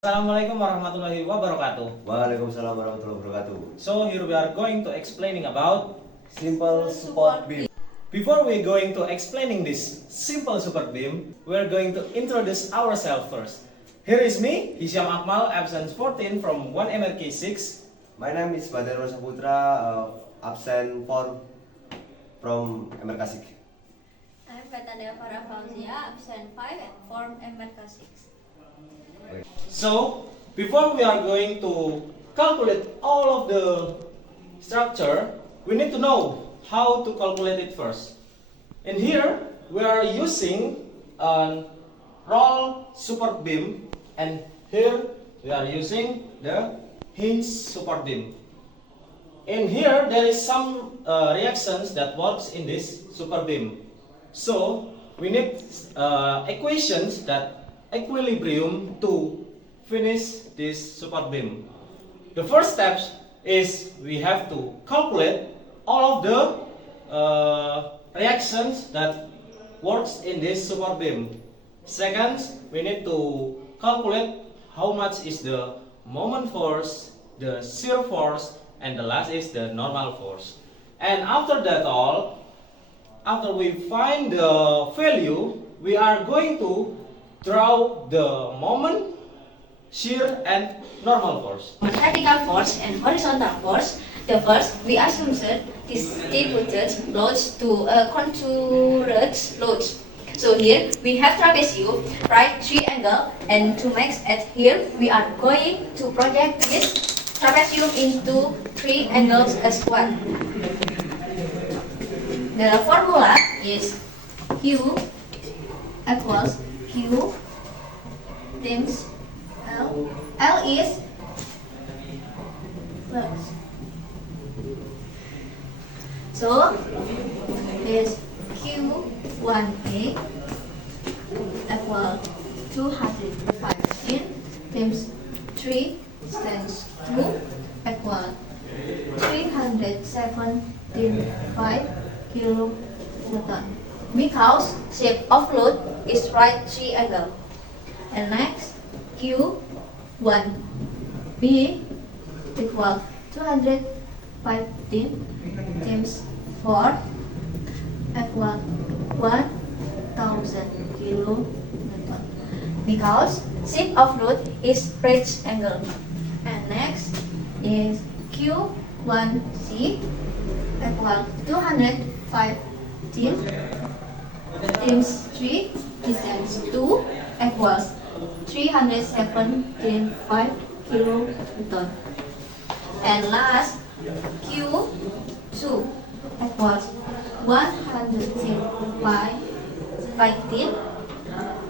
Assalamualaikum warahmatullahi wabarakatuh. Waalaikumsalam warahmatullahi wabarakatuh. So here we are going to explaining about Simple support beam. before we going to explaining this simple support beam, we are going to introduce ourselves first. Here is me, Hisyam Aqmal, absent 14 from 1 MER 6. My name is Bachtiar Putra, absent 4 from MER 6. I'm Betandea Farah Fauziah, absent 5 and form M.Sc. 6. So before we are going to calculate all of the structure, we need to know how to calculate it first. In here, we are using a roll support beam, and here we are using the hinge support beam. In here, there is some reactions that works in this support beam. So we need equations that equilibrium to finish this support beam. The first step is we have to calculate all of the reactions that works in this support beam. Second, we need to calculate how much is the moment force, the shear force, and the last is the normal force. And after that all, after we find the value, we are going to draw the moment, shear, and normal force. Vertical force and horizontal force. The first, we assume that distributed loads to contoured loads. So here we have trapezium, right triangle, and to make it here, we are going to project this trapezium into three angles as well. The formula is Q equals Q times L. L is plus. So is Q1A equal 215 times 3 times 2 equal 317.5 kilonewton. Because shape of load is right triangle. And next, Q1B equal 215 times 4 equal 1000 kilonewton. Because shape of load is right angle. And next is Q1C equal 205 times 3 times 2 equals 317.5 kilonewton. And last, Q2 equals 115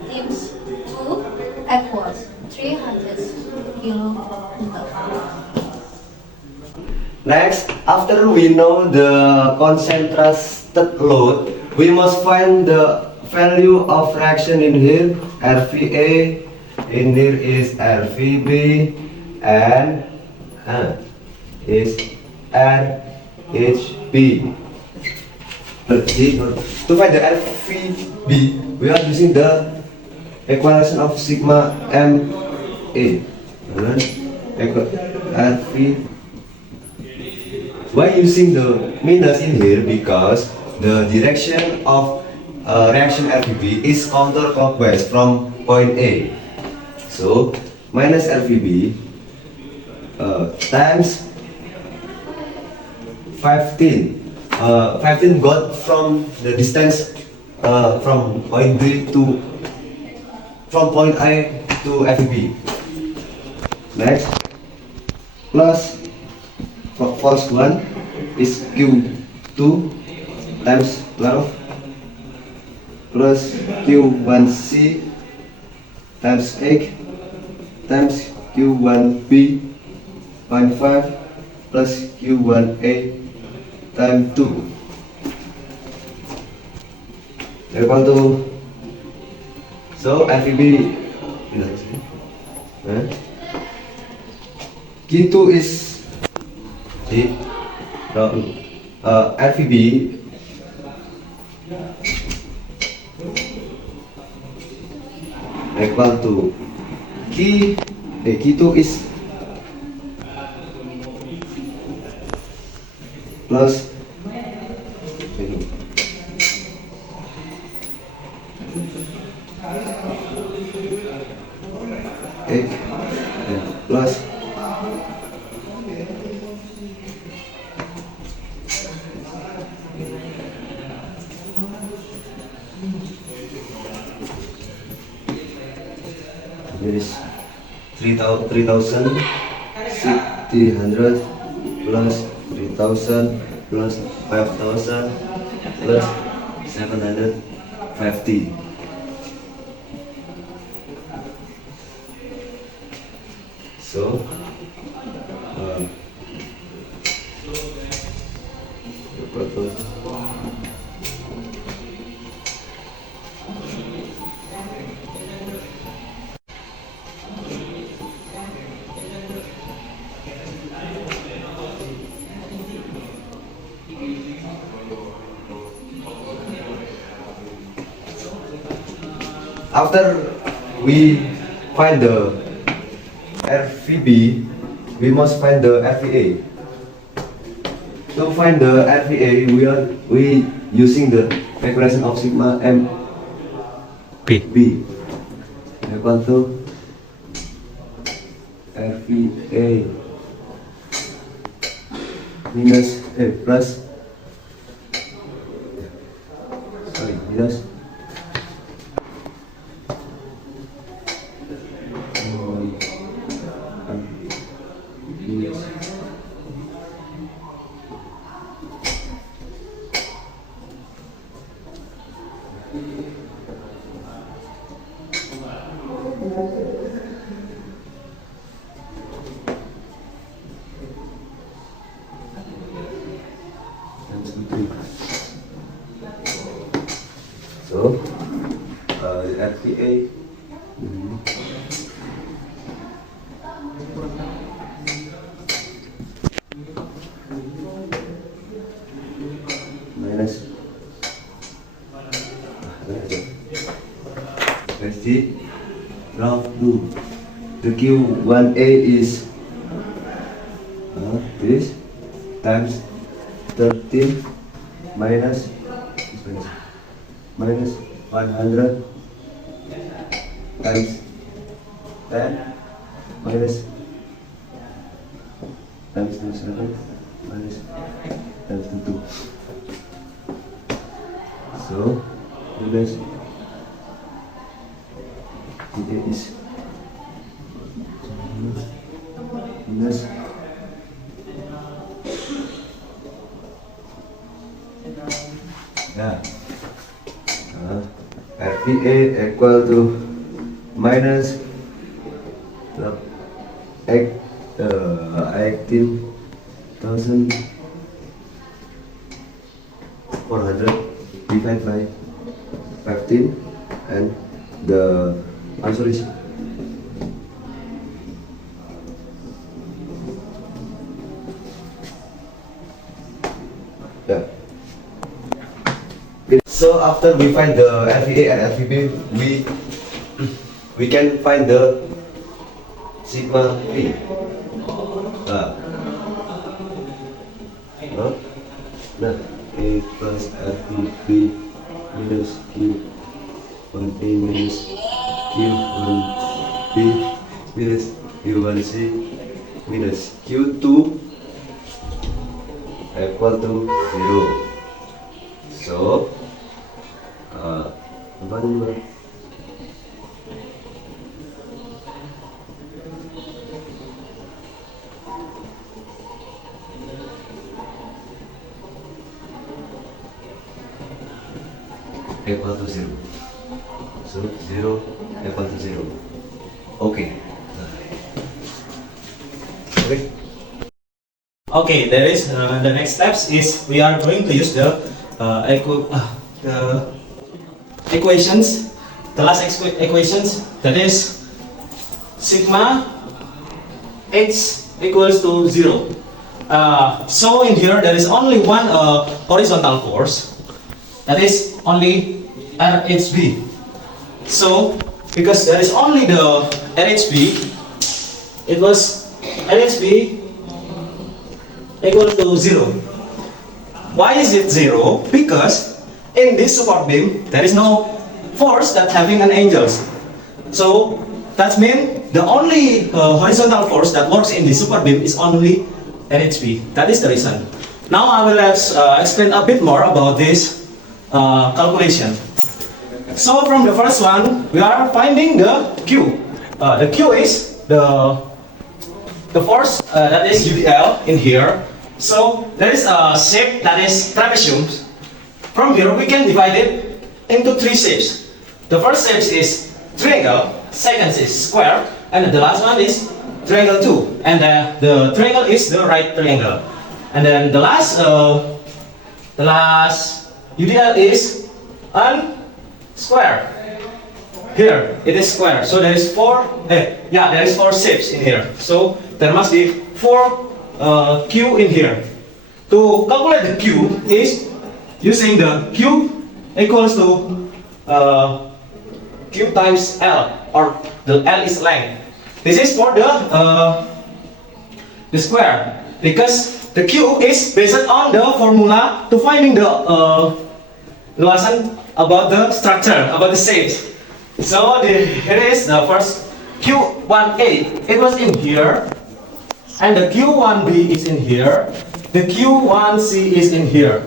times 2 equals 300 kilonewton. Next, after we know the concentrated load, we must find the value of reaction in here. RVA, in here is RVB, and is RHB. To find the RVB, we are using the equation of sigma MA. RV. Why using the minus in here? Because the direction of reaction RVB is counterclockwise from point A. So minus RVB times 15. 15 got from the distance from point B to from point A to RVB. Next, plus force 1 is Q2 times 12 plus Q1C times 8 times Q1B 0.5 plus Q1A times 2 equal to, so RVB Q2 is RVB equal to Q Q2 is plus 8 and plus there is 3,300 plus 3,000 plus 5,000 plus 750. So after we find the RVB, we must find the RVA. To find the RVA, we using the equation of sigma M B equal to RVA minus plus minus so RTA minus SG round 2. The Q1A is this times 13 minus 100 times 10 minus times 7 minus times 2. So minus it is minus RVA equal to minus 18,400 divided by 15 and the answer is So after we find the RVA and RVB, we can find the sigma V. Nah, A plus RVB minus Q1A minus Q1B minus Q1C minus Q2 equal to 0. So apa nih? Equal to 0. So 0 equal to 0. Okay. Okay, there is the next steps is we are going to use the equations, the last equations, that is sigma h equals to 0. So in here there is only one horizontal force, that is only RHB. So because there is only the RHB, it was NHB equal to 0. Why is it 0? Because in this support beam there is no force that having an angles. So that means the only horizontal force that works in the support beam is only NHB. That is the reason. Now I will explain a bit more about this calculation. So from the first one, we are finding the Q. The Q is the force that is UDL in here. So there is a shape that is trapezium. From here we can divide it into three shapes. The first shape is triangle, second is square, and the last one is triangle 2. And the triangle is the right triangle. And then the last UDL is an square. Here it is square. So there is four shapes in here. So there must be 4 Q in here. To calculate the Q is using the Q equals to Q times L, or the L is length. This is for the square, because the Q is based on the formula to finding the lesson about the structure, about the shapes. So here is the first Q1A. It was in here, and the Q1B is in here. The Q1C is in here.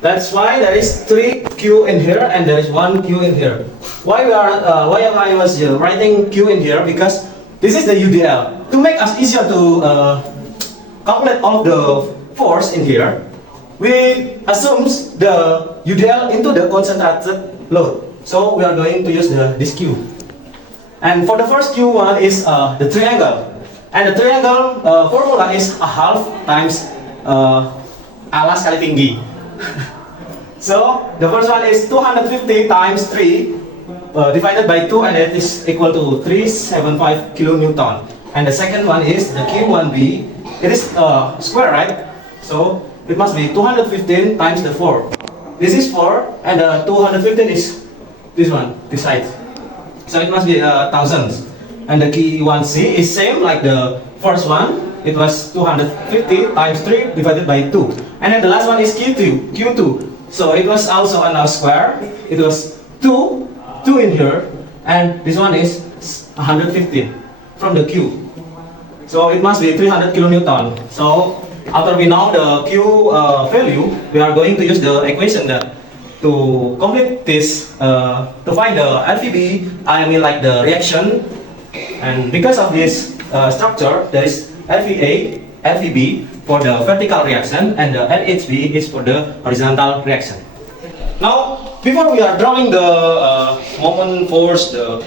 That's why there is 3 Q in here and there is 1 Q in here. Why I was writing Q in here? Because this is the UDL. To make us easier to calculate all the force in here, we assume the UDL into the concentrated load. So we are going to use this Q. And for the first Q1 is the triangle. And the triangle formula is a half times alas kali tinggi. So the first one is 250 times 3 divided by 2, and it is equal to 375 kilonewton. And the second one is the Q1B. It is square, right? So it must be 215 times the 4. This is 4, and 215 is this one, this side. So it must be thousands. And the Q1C is same like the first one. It was 250 times 3 divided by 2. And then the last one is Q2. So it was also a square. It was 2 in here, and this one is 115 from the Q. So it must be 300 kilonewton. So after we know the Q value, we are going to use the equation that to complete this to find the LVB. I mean like the reaction. And because of this structure, there is LVA, LVB for the vertical reaction, and the LHB is for the horizontal reaction. Now, before we are drawing the moment force, the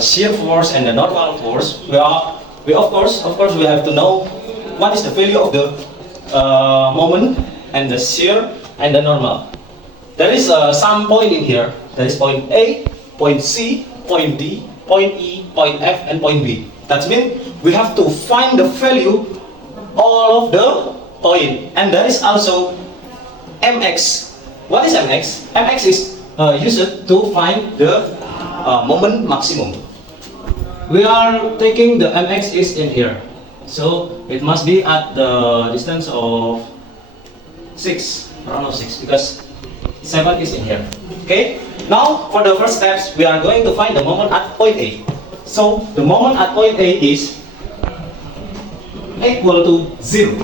shear force, and the normal force, we of course we have to know what is the value of the moment and the shear and the normal. There is some point in here. There is point A, point C, point D, point E, point F, and point B. That means we have to find the value all of the point. And there is also MX. What is MX? MX is used to find the moment maximum. We are taking the MX is in here. So it must be at the distance of 6, around 6, because 7 is in here. Okay? Now for the first steps, we are going to find the moment at point A. So the moment at point A is equal to 0.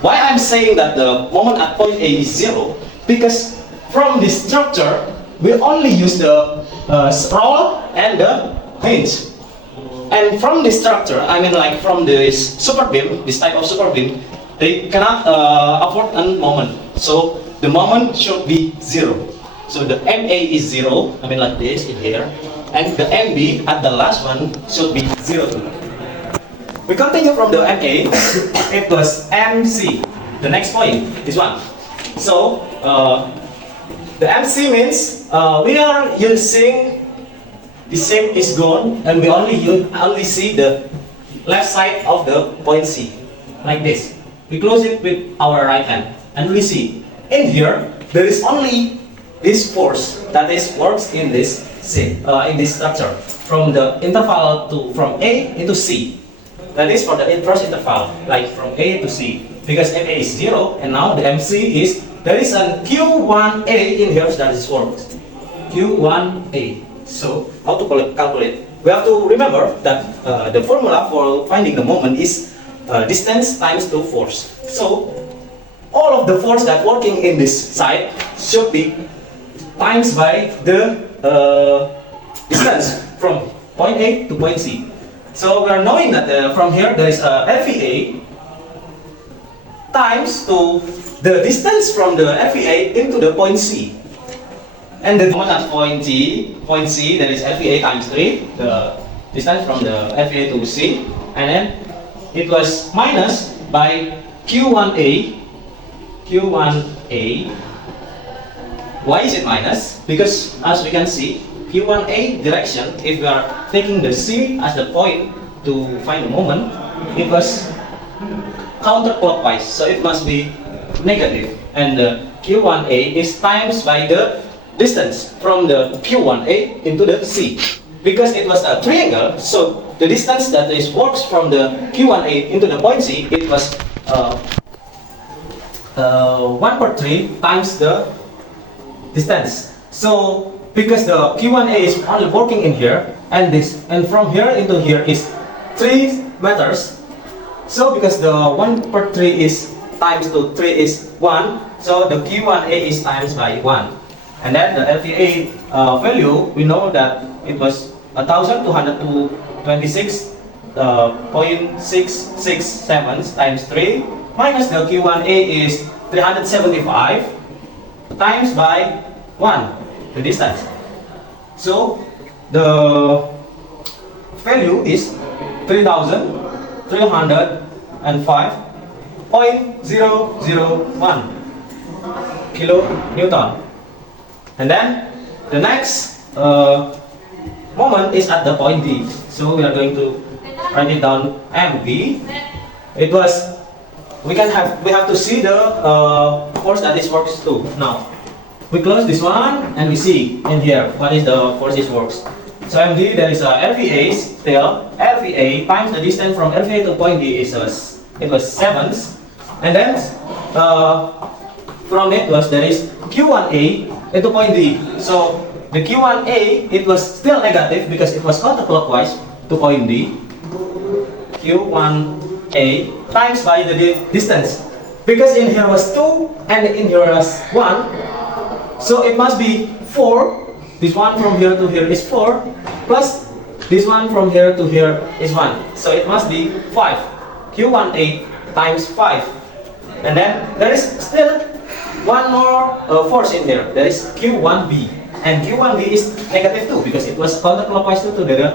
Why I'm saying that the moment at point A is 0? Because from this structure, we only use the roll and the hinge. And from this structure, I mean like from this super beam, this type of super beam, they cannot afford a moment. So the moment should be 0. So the MA is 0, I mean like this in here. And the MB at the last one should be 0 too. We continue from the MA, it was MC. The next point, this one. So the MC means we are using the shape is gone, and we only see the left side of the point C, like this. We close it with our right hand, and we see in here there is only this force that is works in this shape, in this structure, from the interval from A into C. That is for the first interval, like from A to C. Because MA is 0, and now the MC is, there is a Q1A in here that is works. Q1A. So, how to calculate? We have to remember that the formula for finding the moment is distance times 2 force. So, all of the force that working in this side should be times by the distance from point A to point C. So we are knowing that from here there is a LVA times to the distance from the LVA into the point C. And the moment at point C, there is LVA times 3, the distance from the LVA to C, and then it was minus by Q1A. Why is it minus? Because as we can see, Q1A direction, if we are taking the C as the point to find the moment, it was counterclockwise, so it must be negative. And the Q1A is times by the distance from the Q1A into the C. Because it was a triangle, so the distance that is works from the Q1A into the point C, it was 1/3 times the distance. So because the Q1A is only working in here, and from here into here is 3 meters. So because the 1/3 is times to 3 is 1, so the Q1A is times by 1. And then the LVA value, we know that it was 1,226.667 times 3 minus the Q1A is 375 times by 1, the distance. So the value is 3,305.001 kilonewton. And then the next moment is at the point D. So we are going to write it down MB. It was, we have to see the force that this works to. Now we close this one and we see in here what is the force this works. So MD, there is a LVA still. LVA times the distance from LVA to point D is it was 7, and then from it was there is Q1A into point D. So the Q1A, it was still negative because it was counterclockwise to point D. Q1A times by the distance. Because in here was 2 and in here was 1. So it must be 4. This one from here to here is 4. Plus this one from here to here is 1. So it must be 5. Q1A times 5. And then there is still one more force in here. There is Q1B. And Q1B is negative 2 because it was counterclockwise to the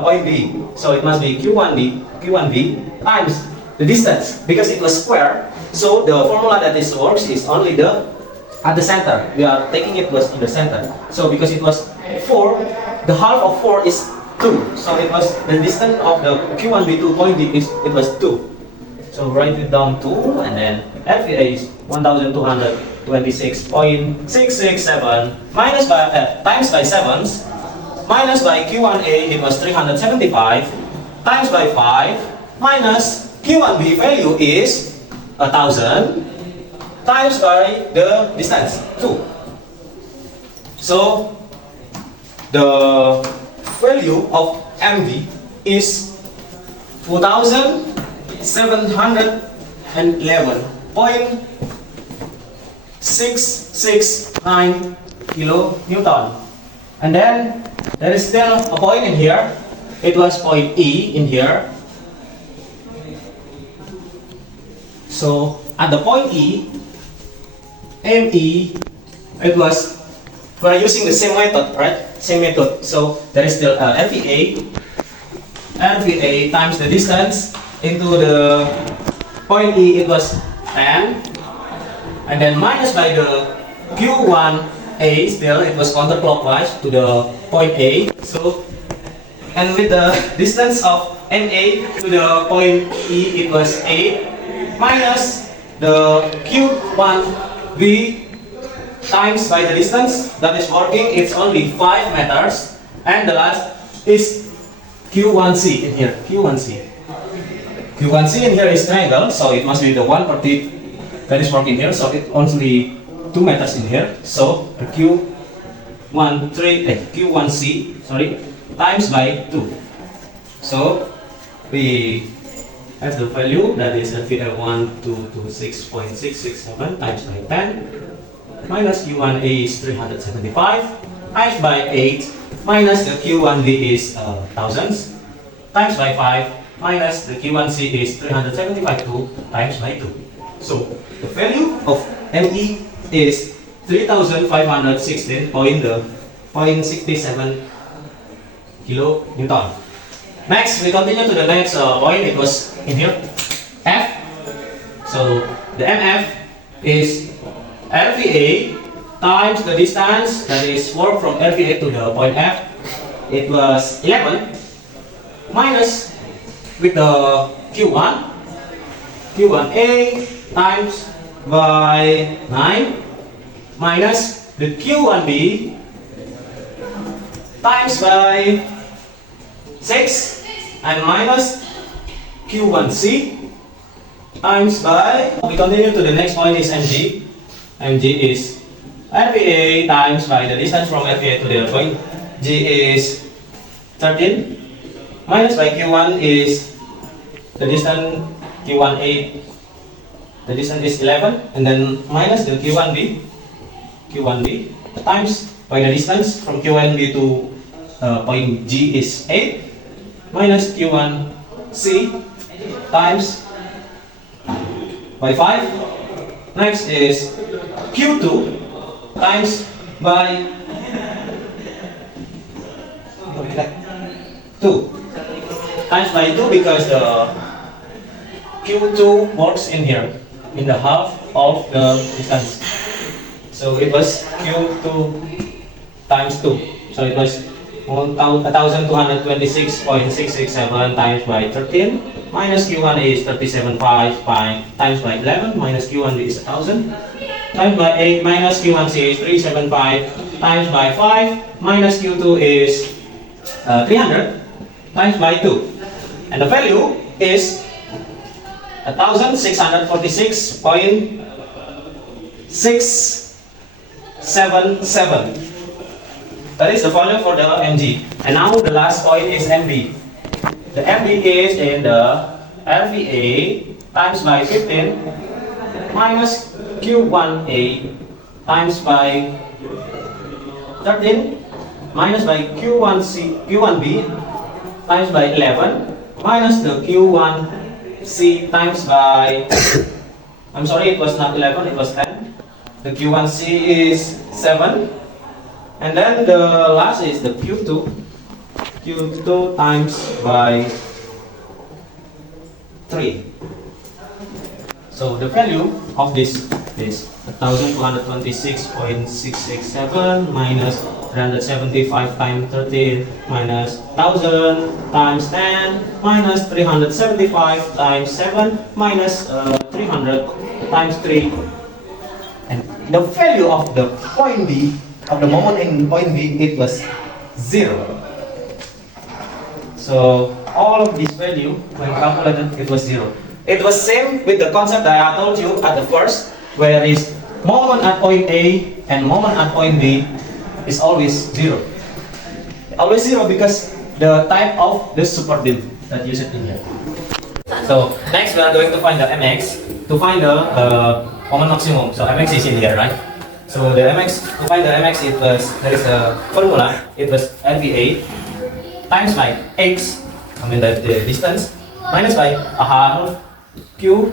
point D. So it must be Q1B times the distance because it was square. So the formula that this works is only at the center. We are taking it was in the center. So because it was 4, the half of 4 is 2. So it was the distance of the Q1B to point D is it was 2. So write it down 2, and then LVA is 1,226.667 minus by times by 7 minus by Q1A, it was 375 times by 5 minus Q1B value is 1,000 times by the distance 2. So the value of MD is 2,711.669 kilonewton. And then there is still a point in here. It was point E in here. So at the point E, ME, it was, we are using the same method, right? Same method. So there is still LVA times the distance into the point E, it was 10, and then minus by the Q1A, still it was counterclockwise to the point A. So, and with the distance of NA to the point E, it was 8 minus the Q1B times by the distance that is working, it's only 5 meters, and the last is Q1C in here, Q1C. Q1C in here is triangle, so it must be the one party that is working here. So it only 2 meters in here. So the Q1C, sorry, times by 2. So we have the value that is FVA 1226.667 times by 10 minus Q1A is 375 times by 8 minus the Q1B is thousands times by 5 minus the Q1C is 375 times by 2. So the value of ME is 3516.67 kilonewton. Next, we continue to the next point. It was in here, F. So the MF is RVA times the distance, that is work from RVA to the point F. It was 11 minus with the Q1A times by 9 minus the Q1B times by 6 and minus Q1C times by, we continue to the next point is MG. MG is RVA times by the distance from RVA to the point G is 13 minus by Q1 is the distance Q1A, the distance is 11, and then minus the Q1B times by the distance from Q1B to point G is 8 minus Q1C times by 5. Next is Q2 times by 2 times by 2 because the Q2 works in here in the half of the distance. So it was Q2 times 2. So it was 1226.667 times by 13 minus Q1 is 37.5 times by 11 minus Q1 is 1000 times by 8 minus Q1C is 375 times by 5 minus Q2 is 300 times by 2, and the value is 1646.677. That is the value for the MG. And now the last point is MB. The MB is in the RVA times by 15 minus Q1A times by 13 minus by Q1B times by 11 minus the Q1C times by, I'm sorry, it was not 11, it was 10. The Q1C is 7. And then the last is the Q2 times by 3. So the value of this is 1226.667 minus 375 times 13 minus 1000 times 10 minus 375 times 7 minus 300 times 3. And the value of the point B, of the moment in point B, it was 0. So all of this value, when calculated, it was 0. It was same with the concept that I told you at the first, where is moment at point A and moment at point B is always 0. Always 0 because the type of the super div that you set in here. So next we are going to find the MX to find the moment maximum. So MX is in here, right? So the MX, to find the MX, there is a formula. It was RVA times by X, I mean the distance, minus by a half Q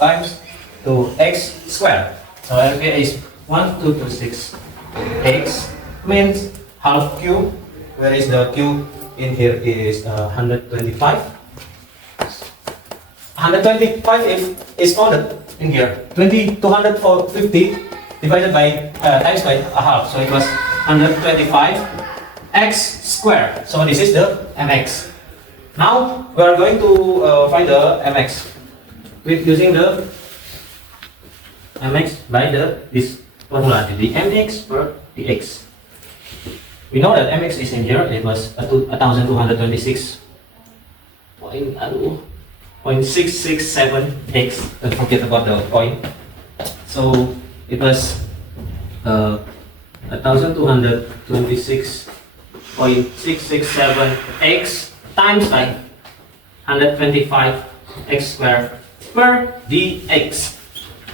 times to X squared. So RVA is 1226. X means half Q, whereas the Q in here is 125. 125 is founded in here. 250 divided by times by a half, so it was 125 x squared. So this is the mx. Now we are going to find the mx with using the mx by this formula, the mx per dx. We know that mx is in here. It was 1226.667 0.667x. Don't forget about the point. So it was 1226.667x times by 125x squared per dx.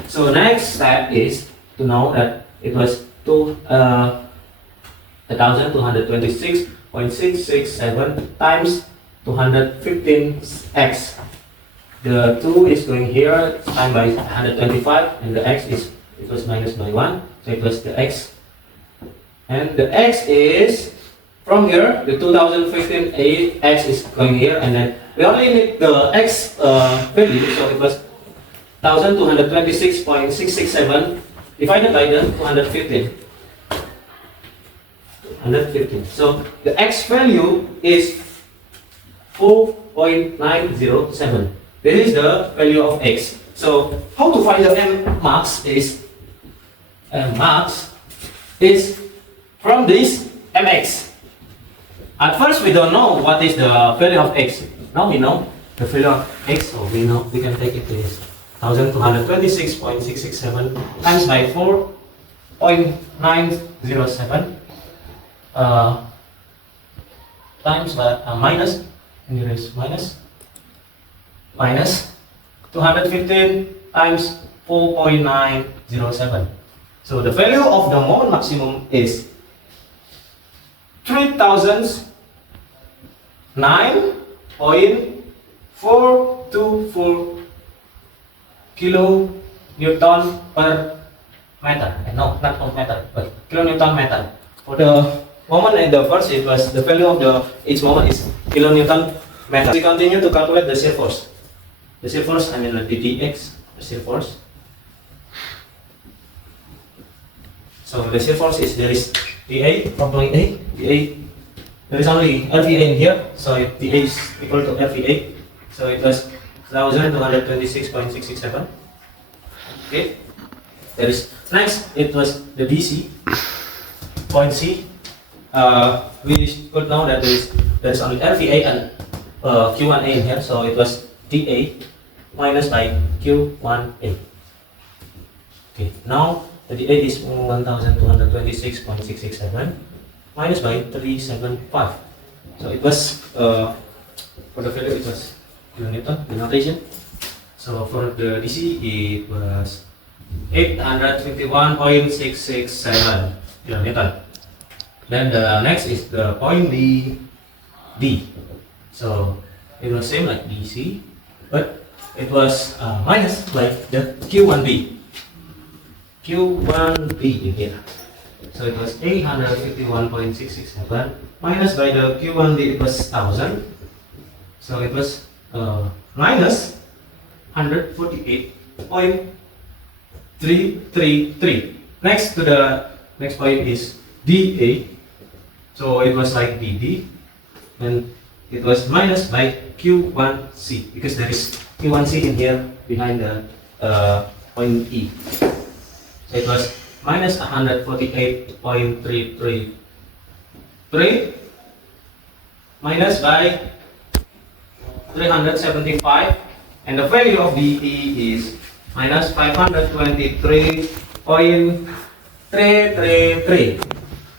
So next step is to know that it was 1226.667 times 215x. The 2 is going here, times by 125, and the x is, it was minus by 1, so it was the x. And the x is, from here, the 2015 x is going here, and then we only need the x value, so it was 1226.667 divided by the 215. 115. So the x value is 4.907. This is the value of x. So how to find the max is from this mx. At first we don't know what is the value of x. Now we know the value of x, so we know we can take it to this 1226.667 times by 4.907 times by minus, and here is minus 215 times 4.907. So the value of the moment maximum is 3009.424 kilonewton per meter. No, not per meter, but kilonewton meter. For the moment in the first, it was the value of the each moment is kilonewton meter. We continue to calculate the shear force. The shear force, I mean the dx, the shear force. So the shear force is, there is dA from point A, dA. There is only LVA in here, so dA is equal to LVA. So it was 1226.667. Okay. There is next. It was the DC. Point C. We could know that there is only LVA and Q1A in here, so it was dA minus by Q1A. Okay. Now the dA is 1226.667 minus by 375. So it was for the value it was kilonewton, the notation. So for the DC it was 851.667 kilonewton. Then the next is the point D. So it was same like DC, but it was minus by the Q1B. Q1B in here. So it was 851.667 minus by the Q1B, it was 1000. So it was minus 148.333. Next to the next point is dA. So it was like dD, and it was minus by Q1C because there is Q1C in here behind the point E. So it was minus 148.333 minus by 375, and the value of dE is minus 523.333.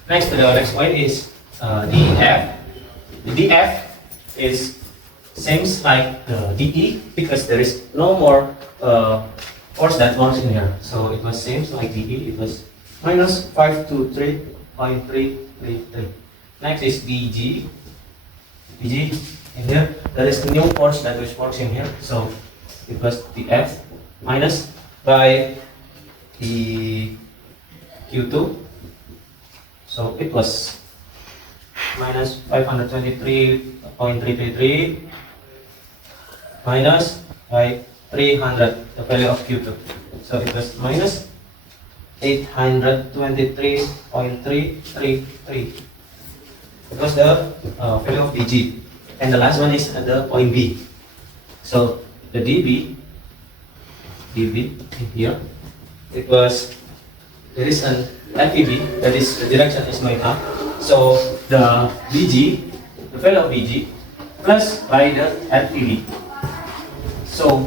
Next to the next point is DF. The DF is same like the DE because there is no more force that works in here. So it was same like DE. It was minus 523.333. Next is DG. DG in here there is new force that works in here. So it was DF minus by the Q2. So it was minus 523.333 minus by 300, the value of Q2. So it was minus 823.333. It was the value of DG. And the last one is at the point B. So the DB in here, it was, there is an FEB, that is the direction is going up. So the BG, the value of BG plus by the FEB. So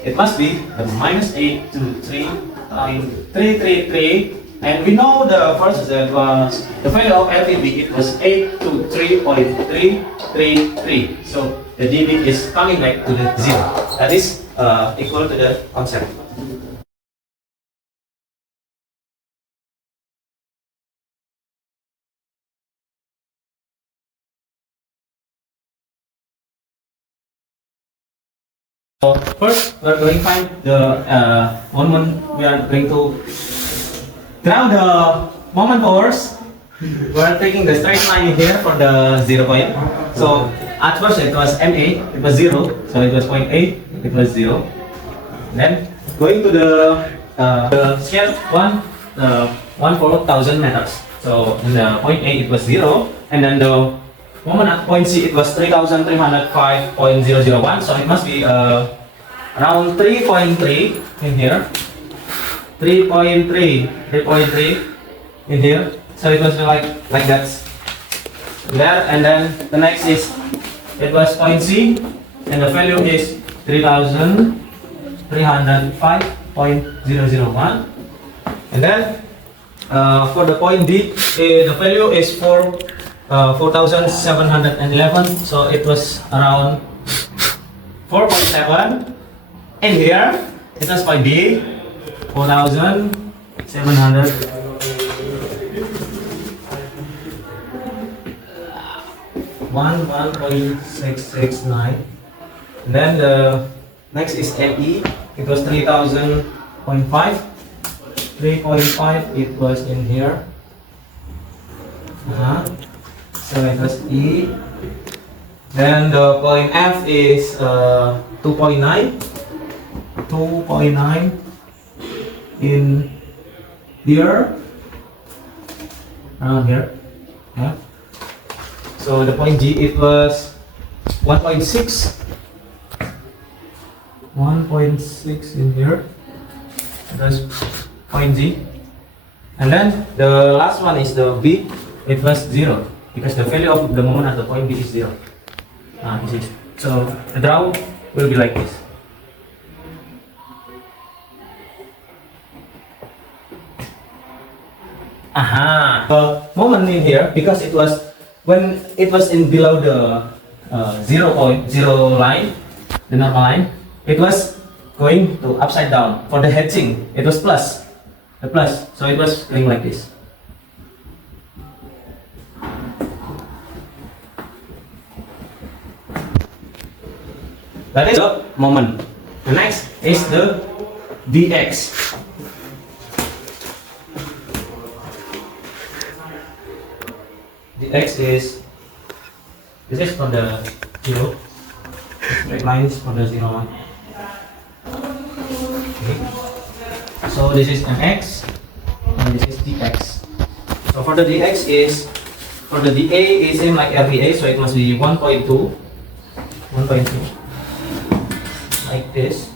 it must be the minus 823.333, and we know the first that was the value of LVB, it was 823.333. So the dB is coming back to the 0. That is equal to the concept. So first, we are going to find the moment. We are going to draw the moment force. We are taking the straight line here for the 0 point. So at first it was MA, it was 0. So it was point A, it was 0. Then going to the scale 1,000 meters. So in the point A it was 0, and then the moment at point C it was 3,305.001, so it must be around 3.3 in here. 3.3 in here. So it was like that. There, and then the next is it was point C, and the value is 3,305.001. And then for the point D, the value is 4,711, so it was around 4.7. In here, it was point B, 4,700. 1.669. Then the next is ME, it was 3,000.5. 3.5, it was in here. So it was E. Then the point F is 2.9. 2.9 in here. Around here. Yeah. So the point G, it was 1.6. 1.6 in here. That's point G. And then the last one is the B. It was 0 because the value of the moment at the point B is 0. So the draw will be like this. The moment in here, because it was when it was in below the 0.0 line, the normal line, it was going to upside down. For the hedging, it was plus, the plus, so it was going like this. That is the moment. The next is the dx. Dx is, this is from the 0, straight line is from the 0 1. Okay. So this is an x, and this is dx. So for the dx is, for the dA is same like RDA, so it must be 1.2, 1.2, like this,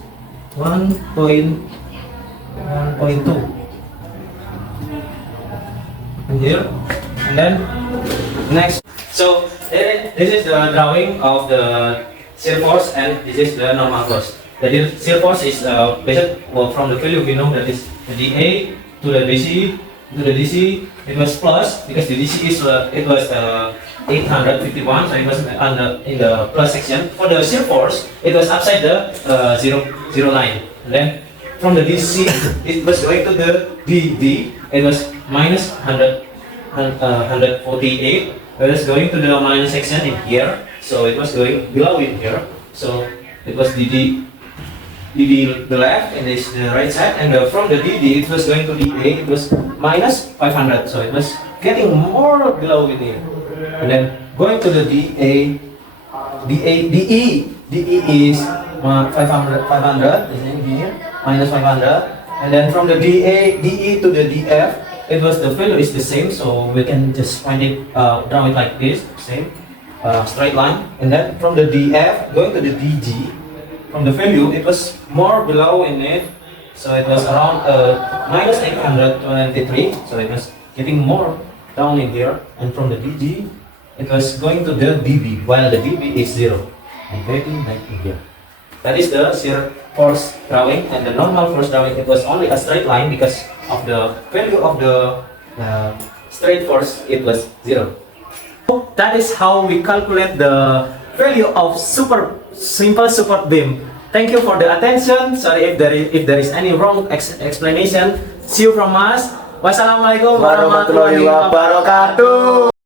1.2 and here, and then next. So this is the drawing of the shear force, and this is the normal force. The shear force is based from the value we know, that is the dA to the DC. To the DC, it was plus because the DC is it was 851, so it was in the plus section. For the shear force, it was upside the 0 line. And then from the DC, it was going to the DD. It was minus 148. It was going to the minus section in here, so it was going below in here. So it was DD the left, and this the right side, and from the DD it was going to DA, it was minus 500, so it was getting more below in here. And then going to the DE is 500 is in here, minus 500, and then from the DE to the DF, it was the value is the same, so we can just find it, draw it like this, same, straight line. And then from the DF going to the DG, from the value it was more below in it, so it was around minus 823, so it was getting more down in here. And from the DG it was going to the DB, while the DB is 0 and getting back in here. That is the shear force drawing, and the normal force drawing, it was only a straight line because of the value of the straight force, it was 0. So that is how we calculate the value of simple support beam. Thank you for the attention. Sorry if there is any wrong explanation. See you from us. Wassalamualaikum warahmatullahi wabarakatuh.